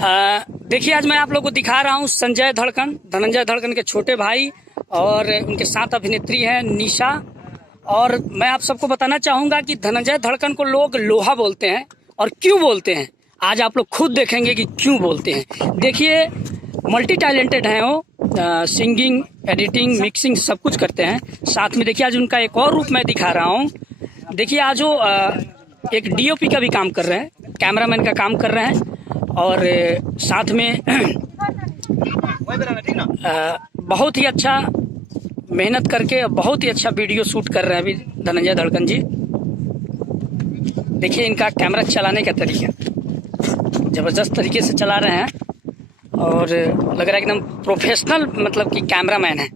देखिए आज मैं आप लोग को दिखा रहा हूँ संजय धड़कन, धनंजय धड़कन के छोटे भाई और उनके साथ अभिनेत्री हैं निशा। और मैं आप सबको बताना चाहूँगा कि धनंजय धड़कन को लोग लोहा बोलते हैं और क्यों बोलते हैं, आज आप लोग खुद देखेंगे कि क्यों बोलते हैं। देखिए मल्टी टैलेंटेड हैं वो, सिंगिंग, एडिटिंग, मिक्सिंग सब कुछ करते हैं। साथ में देखिए आज उनका एक और रूप मैं दिखा रहा हूँ। देखिए आज वो एक डीओपी का भी काम कर रहे हैं, कैमरामैन का काम कर रहे हैं और साथ में बहुत ही अच्छा मेहनत करके बहुत ही अच्छा वीडियो शूट कर रहे हैं अभी धनंजय धड़कन जी। देखिए इनका कैमरा चलाने का तरीका ज़बरदस्त तरीके से चला रहे हैं और लग रहा है एकदम प्रोफेशनल, मतलब कि कैमरामैन है।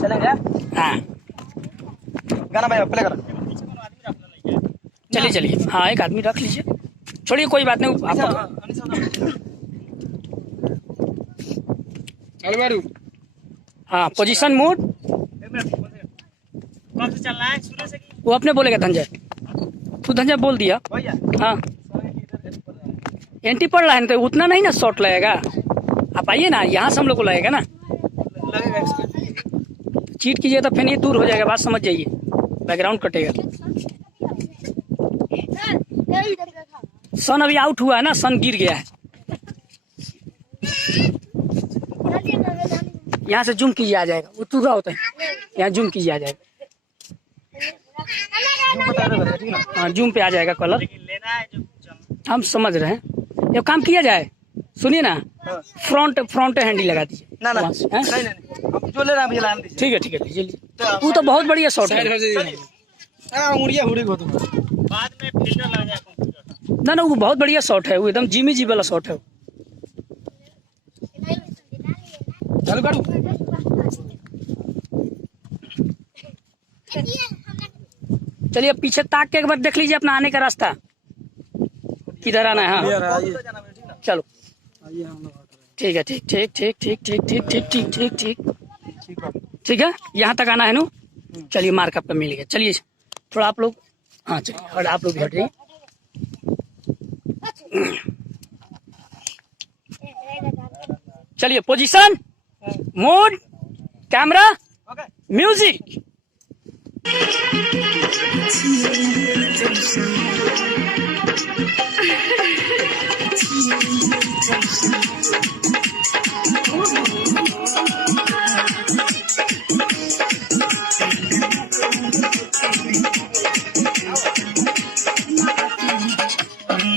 चलेंगे? हाँ गाना भाई प्ले करो। चलिए चलिए, हाँ एक आदमी रख लीजिए, छोड़िए कोई बात नहीं। आप हाँ पोजीशन मूड वो अपने बोलेगा धनंजय, तू धनंजय बोल दिया। हाँ एंटी पड़ रहा है ना, तो उतना नहीं ना शॉट लगेगा। आप आइए ना, यहाँ से हम लोग को लगेगा ना। चीट कीजिए तो फिर ये दूर हो जाएगा, बात समझ जाइए, बैकग्राउंड कटेगा। सन अभी आउट हुआ है ना, सन गिर गया है। यहाँ से जूम कीजिए, आ जाएगा, वो टूरा होता है, यहाँ जूम कीजिए आ जाएगा। हाँ जूम पे आ जाएगा कलर, हम समझ रहे हैं। ये काम किया जाए, सुनिए ना, फ्रंट हैंडल लगा दीजिए ना ना नहीं, जो ले रहा है ठीक है लीजिए। वो तो बहुत बढ़िया शॉट है। बाद में फिल्टर लगा जाए कंप्यूटर। ना वो बहुत बढ़िया शॉट है, वो एकदम जिमी जी वाला शॉट है। चालू करूं? चलिए पीछे ताक के एक बार देख लीजिए अपना आने का रास्ता किधर आना है। हाँ चलो ठीक है, ठीक है, यहाँ तक आना है नु। चलिए मार्क आपका मिल गया। चलिए थोड़ा आप लोग, हाँ चलिए, और आप लोग हट जाइए। चलिए पोजीशन मोड कैमरा म्यूजिक।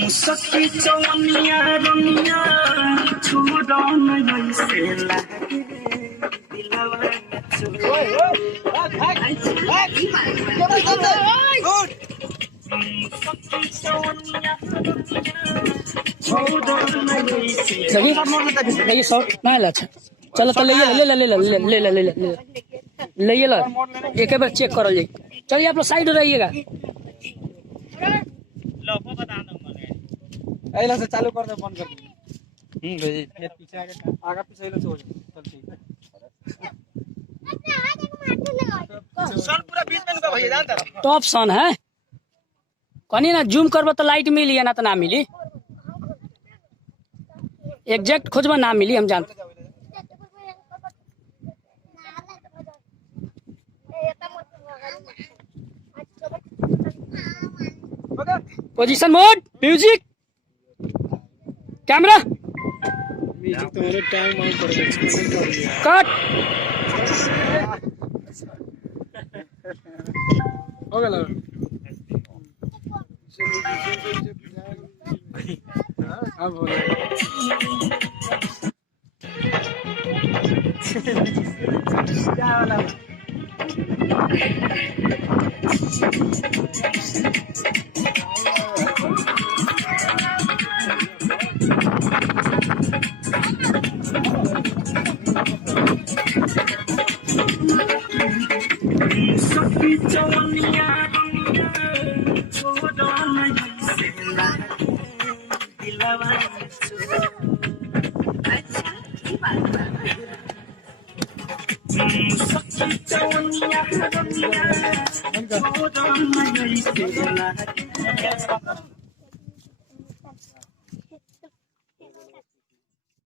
सखी चवनिया रनिया छोड़ो न ऐसे लागे दिलवा शॉट ना अच्छा। चलो तो ले एक बार चेक करो जाइए। चलिए आप लोग साइड हो रहिएगा। से चालू कर दे, बंद कर दे। भाई फिर पीछे आगे पीछे से हो जाए। चल ठीक है। सन पूरा बीच में का भैया जानता है, टॉप सन है। कहीं ना जूम करबो तो लाइट मिली, ना तो ना मिली। एग्जैक्ट खोजबो ना मिली, हम जानते। Position mode music camera cut. हो गया अब हो क्या वाला Hold on,